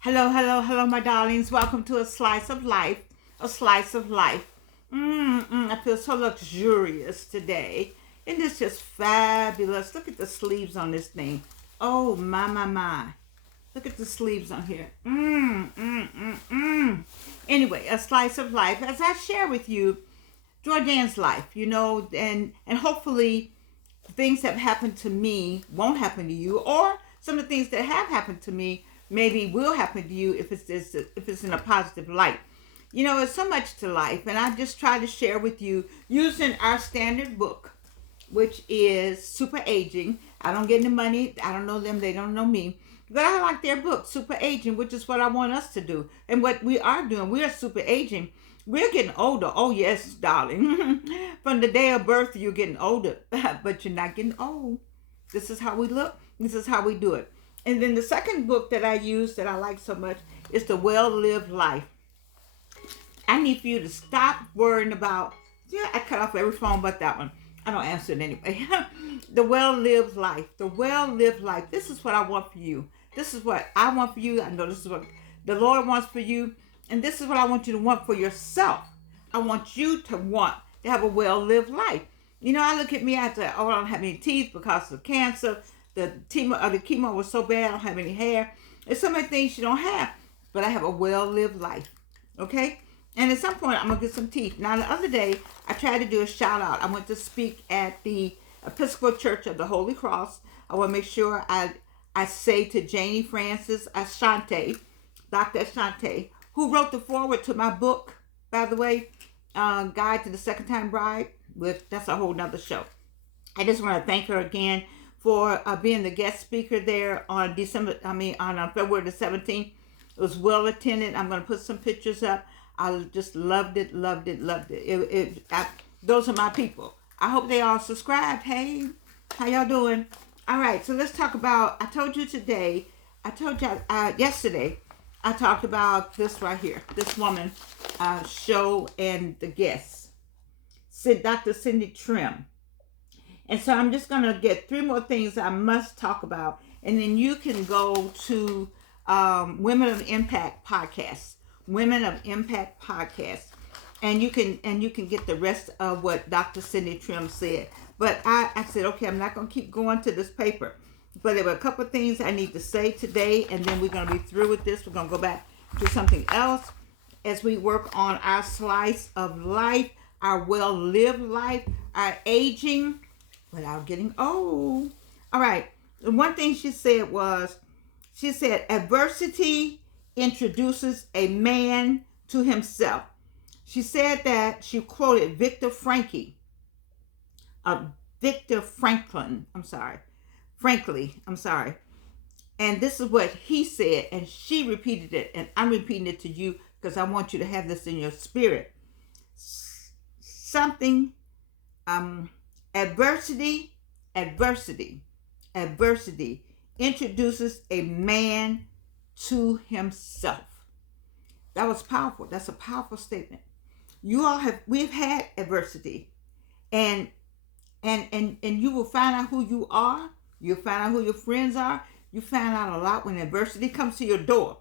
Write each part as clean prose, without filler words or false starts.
Hello, hello, hello, my darlings. Welcome to a slice of life. A slice of life. I feel so luxurious today. And this is fabulous. Look at the sleeves on this thing. Oh, my. Look at the sleeves on here. Anyway, a slice of life. As I share with you, Jordan's life, and hopefully things that have happened to me won't happen to you, or some of the things that have happened to me maybe will happen to you if it's in a positive light. It's so much to life, and I just try to share with you using our standard book, which is Super Aging. I don't get any money. I don't know them. They don't know me. But I like their book, Super Aging, which is what I want us to do. And what we are doing, we are super aging. We're getting older. Oh, yes, darling. From the day of birth, you're getting older, but you're not getting old. This is how we look. This is how we do it. And then the second book that I use that I like so much is The Well Lived Life. I need for you to stop worrying about, I cut off every phone but that one. I don't answer it anyway. The Well Lived Life. The Well Lived Life. This is what I want for you. This is what I want for you. I know this is what the Lord wants for you. And this is what I want you to want for yourself. I want you to want to have a well-lived life. I look at me, I say, oh, I don't have any teeth because of cancer. The chemo was so bad, I don't have any hair. There's so many things you don't have. But I have a well-lived life. Okay? And at some point, I'm going to get some teeth. Now, the other day, I tried to do a shout-out. I went to speak at the Episcopal Church of the Holy Cross. I want to make sure I say to Janie Francis Ashante, Dr. Ashante, who wrote the foreword to my book, by the way, Guide to the Second Time Bride. That's a whole nother show. I just want to thank her again for being the guest speaker there on February the 17th. It was well attended. I'm going to put some pictures up. I just loved it. Those are my people. I hope they all subscribed. Hey, how y'all doing? All right, so let's talk about, I told you yesterday, I talked about this right here, this woman show and the guests, Dr. Cindy Trimm. And so I'm just going to get three more things I must talk about, and then you can go to Women of Impact podcast, Women of Impact podcast, and you can get the rest of what Dr. Cindy Trimm said. But I said, okay, I'm not going to keep going to this paper. But there were a couple of things I need to say today, and then we're going to be through with this. We're going to go back to something else as we work on our slice of life, our well-lived life, our aging without getting old. All right. The one thing she said, adversity introduces a man to himself. She said that she quoted Viktor Franklin. And this is what he said, and she repeated it, and I'm repeating it to you because I want you to have this in your spirit. Adversity introduces a man to himself. That was powerful. That's a powerful statement. We've had adversity, and you will find out who you are. You'll find out who your friends are. You find out a lot when adversity comes to your door.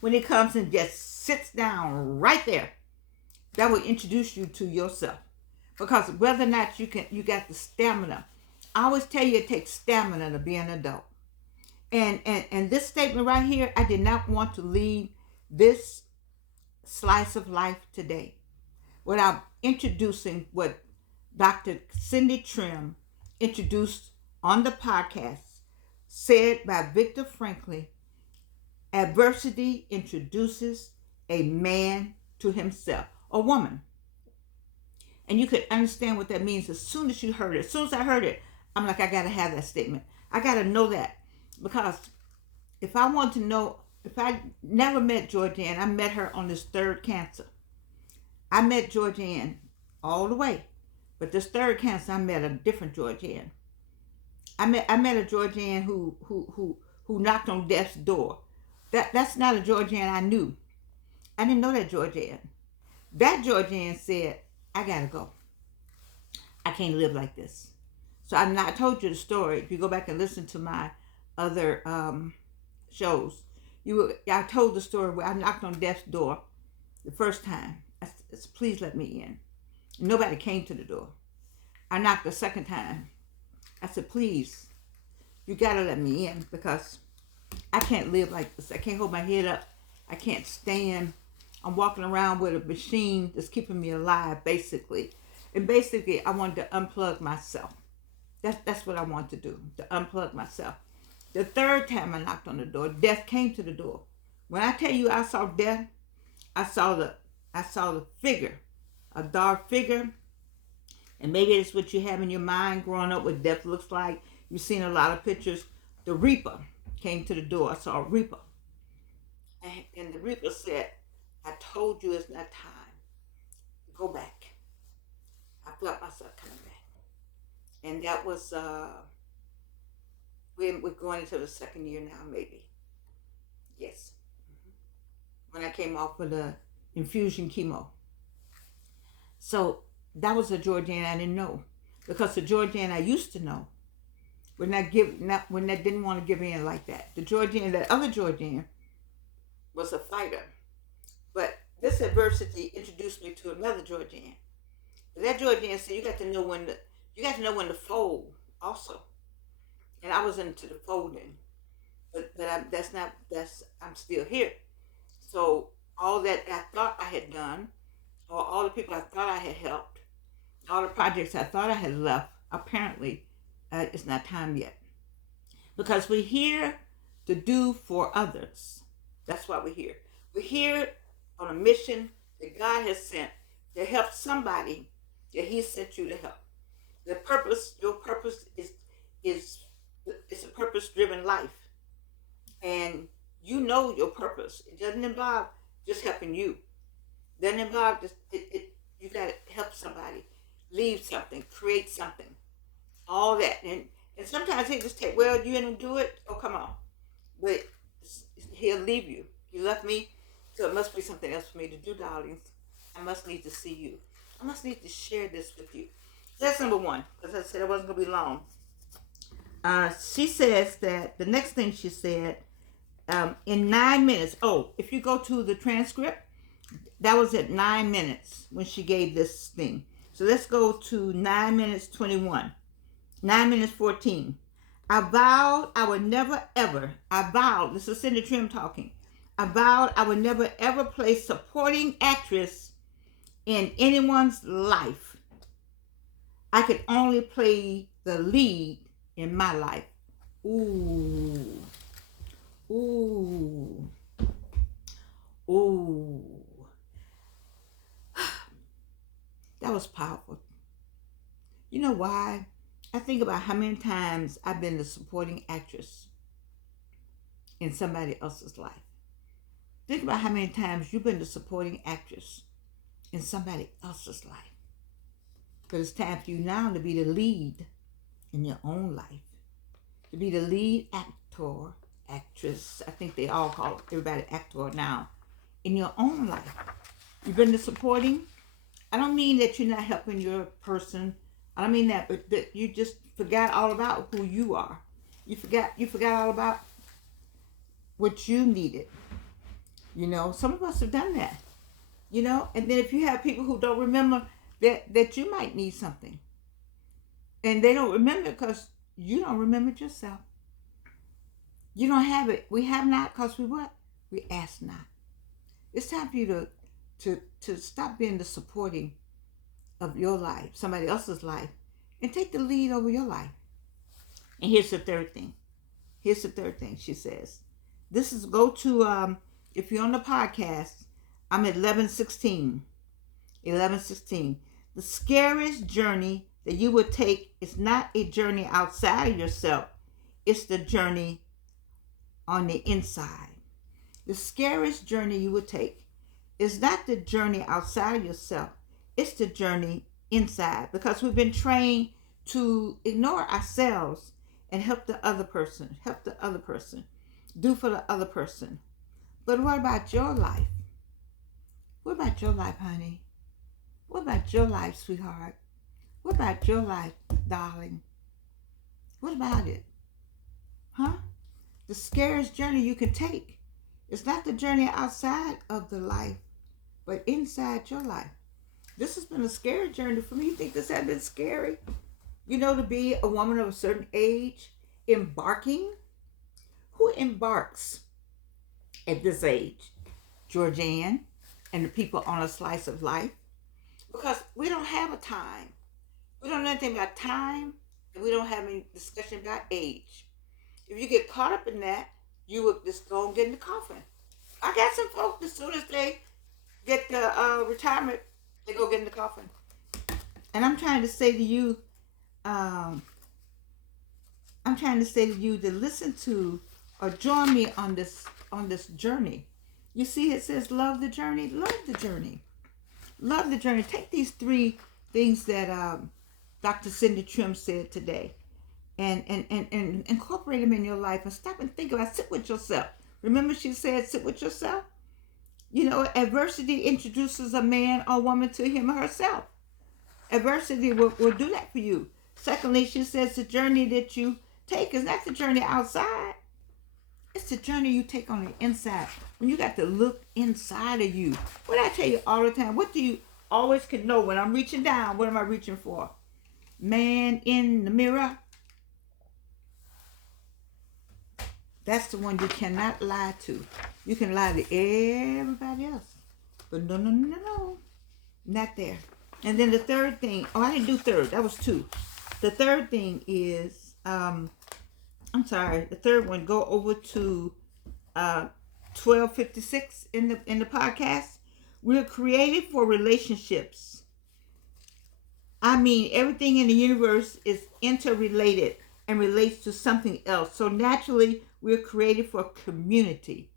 When it comes and just sits down right there, that will introduce you to yourself. Because whether or not you got the stamina. I always tell you it takes stamina to be an adult. And this statement right here, I did not want to leave this slice of life today without introducing what Dr. Cindy Trimm introduced on the podcast, said by Viktor Franklin. Adversity introduces a man to himself, a woman. And you could understand what that means as soon as you heard it. As soon as I heard it, I'm like, I got to have that statement. I got to know that. Because if I never met Georgianne, I met her on this third cancer. I met Georgianne all the way. But this third cancer, I met a different Georgianne. I met a Georgianne who knocked on death's door. That's not a Georgianne I knew. I didn't know that Georgianne. That Georgianne said, I gotta go. I can't live like this. So I told you the story. If you go back and listen to my other shows, I told the story where I knocked on death's door the first time. I said, please let me in. Nobody came to the door. I knocked the second time. I said, please, you gotta let me in because I can't live like this. I can't hold my head up. I can't stand. I'm walking around with a machine that's keeping me alive, basically. And basically, I wanted to unplug myself. That's what I wanted to do, to unplug myself. The third time I knocked on the door, death came to the door. When I tell you I saw death, I saw the figure, a dark figure. And maybe it's what you have in your mind growing up what death looks like. You've seen a lot of pictures. The Reaper came to the door. I saw a Reaper. And the Reaper said, I told you it's not time. Go back. I felt myself coming back. And that was, we're going into the second year now, maybe. Yes. When I came off of the infusion chemo. So that was a Georgian I didn't know. Because the Georgian I used to know when I didn't want to give in like that. The other Georgian was a fighter. But this adversity introduced me to another Georgian. That Georgian said you got to know when to fold also. And I was into the folding. But I'm still here. So all that I thought I had done, or all the people I thought I had helped, all the projects I thought I had left, apparently it's not time yet. Because we're here to do for others. That's why we're here. We're here on a mission that God has sent to help somebody that He sent you to help. Your purpose is a purpose-driven life. And you know your purpose. It doesn't involve just helping you. It doesn't involve you got to help somebody, leave something, create something, all that. And sometimes He just take, well, you didn't do it. Oh, come on. But He'll leave you. You left me, so it must be something else for me to do, darlings. I must need to see you. I must need to share this with you. That's number one, because I said it wasn't going to be long. She says that the next thing she said, in 9 minutes, if you go to the transcript, that was at 9 minutes when she gave this thing. So let's go to 9 minutes 21, 9 minutes 14. I vowed, this is Cindy Trimm talking. I vowed I would never ever play supporting actress in anyone's life. I could only play the lead in my life. Ooh. That was powerful. You know why? I think about how many times I've been the supporting actress in somebody else's life. Think about how many times you've been the supporting actress in somebody else's life. But it's time for you now to be the lead in your own life. To be the lead actor, actress. I think they all call everybody actor now. In your own life. You've been the supporting. I don't mean that you're not helping your person. I don't mean that, but that you just forgot all about who you are. You forgot all about what you needed. You know, some of us have done that. You know, and then if you have people who don't remember that you might need something. And they don't remember because you don't remember it yourself. You don't have it. We have not because we what? We ask not. It's time for you to stop being the supporting of your life, somebody else's life, and take the lead over your life. And here's the third thing. She says. This is, go to, if you're on the podcast, I'm at 11:16. 11:16. The scariest journey that you would take is not a journey outside of yourself. It's the journey on the inside. The scariest journey you would take is not the journey outside of yourself. It's the journey inside, because we've been trained to ignore ourselves and help the other person, do for the other person. But what about your life? What about your life, honey? What about your life, sweetheart? What about your life, darling? What about it? Huh? The scariest journey you can take It's not the journey outside of the life, but inside your life. This has been a scary journey for me. You think this has been scary? You know, to be a woman of a certain age, embarking. Who embarks at this age? Georgianne and the people on a slice of life. Because we don't have a time. We don't know anything about time, and we don't have any discussion about age. If you get caught up in that, you would just go and get in the coffin. I got some folks, as soon as they get the retirement, they go get in the coffin. And I'm trying to say to you, to listen to or join me on this journey. You see, it says love the journey, love the journey, love the journey. Take these 3 things that Dr. Cindy Trimm said today, and incorporate them in your life, and stop and think about it. Sit with yourself. Remember, she said, sit with yourself. You know, adversity introduces a man or woman to him or herself. Adversity will do that for you. Secondly, she says the journey that you take is not the journey outside. It's the journey you take on the inside. When you got to look inside of you. What I tell you all the time, what do you always can know when I'm reaching down? What am I reaching for? Man in the mirror. That's the one you cannot lie to. You can lie to everybody else. But no. Not there. And then the third thing, I didn't do third. That was 2. The third thing is, the third one, go over to 1256 in the podcast. We're created for relationships. I mean, everything in the universe is interrelated and relates to something else. So naturally, we're created for community.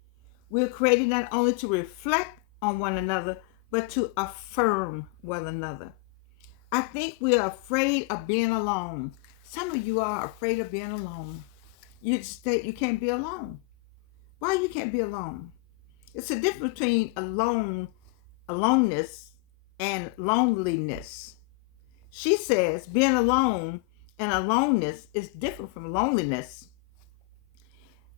We're created not only to reflect on one another, but to affirm one another. I think we are afraid of being alone. Some of you are afraid of being alone. You can't be alone. Why you can't be alone? It's a difference between aloneness, and loneliness. She says being alone and aloneness is different from loneliness.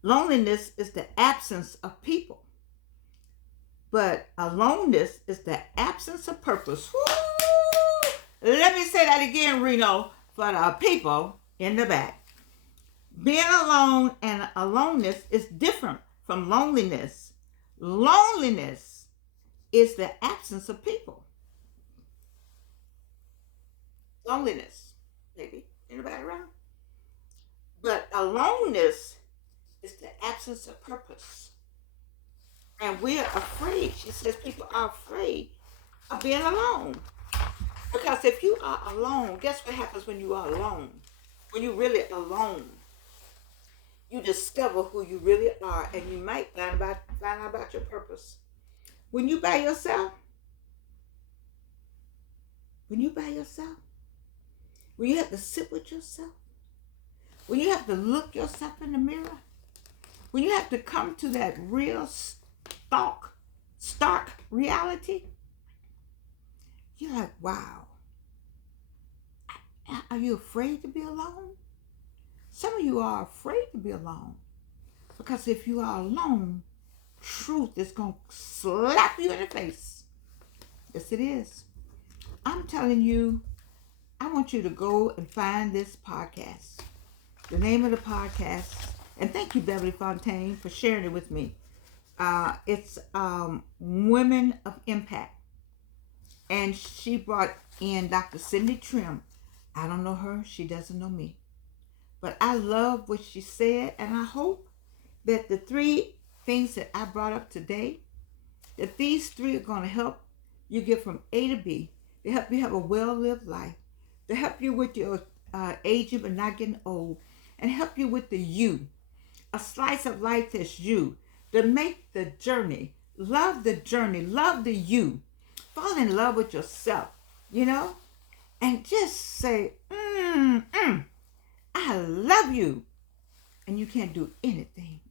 Loneliness is the absence of people. But aloneness is the absence of purpose. Woo! Let me say that again, Reno, for the people in the back. Being alone and aloneness is different from loneliness. Loneliness is the absence of people. Loneliness, maybe. Anybody around? But aloneness is the absence of purpose. And we're afraid. She says people are afraid of being alone. Because if you are alone, guess what happens when you are alone? When you're really alone, you discover who you really are, and you might find out about your purpose. When you by yourself, when you have to sit with yourself, when you have to look yourself in the mirror, when you have to come to that real stark reality, you're like, wow. Are you afraid to be alone? Some of you are afraid to be alone. Because if you are alone, truth is going to slap you in the face. Yes, it is. I'm telling you, I want you to go and find this podcast. The name of the podcast, and thank you, Beverly Fontaine, for sharing it with me. It's Women of Impact. And she brought in Dr. Cindy Trimm. I don't know her. She doesn't know me. But I love what she said, and I hope that the 3 things that I brought up today, that these 3 are going to help you get from A to B. They help you have a well-lived life. They help you with your aging but not getting old. And help you with the you. A slice of life that's you. To make the journey. Love the you. Fall in love with yourself, you know? And just say, I love you. And you can't do anything